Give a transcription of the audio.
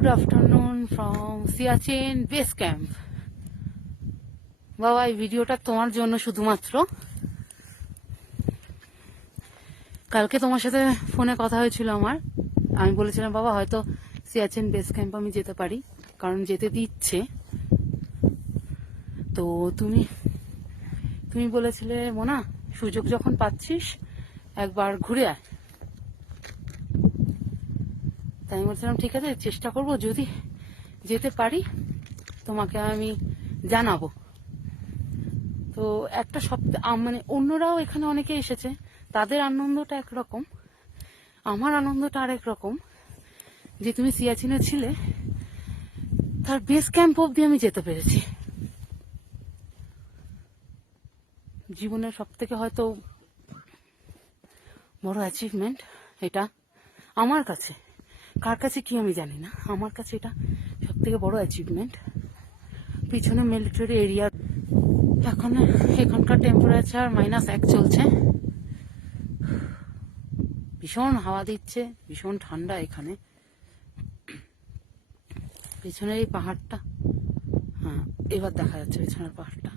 Good afternoon from Siachen base camp. বাবা, এই ভিডিওটা তোমার জন্য শুধুমাত্র। কালকে তোমার সাথে ফোনে কথা হয়েছিল আমার। আমি বলেছিলাম বাবা হয়তো সিয়াচেন বেস ক্যাম্প আমি যেতে পারি, কারণ যেতে দিচ্ছে। তো তুমি বলেছিলে মোনা, সুযোগ যখন পাচ্ছিস একবার ঘুরে আয়। তাই আমি বলছিলাম ঠিক আছে, চেষ্টা করব, যদি যেতে পারি তোমাকে আমি জানাবো। তো একটা সপ্তাহ মানে অন্যরাও এখানে অনেকে এসেছে, তাদের আনন্দটা একরকম, আমার আনন্দটা আরেক রকম। যে তুমি সিয়াচিনে ছিলে, তার বেস ক্যাম্প অব্দি আমি যেতে পেরেছি। জীবনের সব থেকে হয়তো বড় অ্যাচিভমেন্ট এটা আমার কাছে। কার কাছে কি আমি জানি না, আমার কাছে এটা সব থেকে বড় অ্যাচিভমেন্ট। পিছনে মিলিটারি এরিয়া। এখানকার টেম্পারেচার -1 চলছে। ভীষণ হাওয়া দিচ্ছে, ভীষণ ঠান্ডা এখানে। পেছনের এই পাহাড়টা, হ্যাঁ এবার দেখা যাচ্ছে পেছনের পাহাড়টা।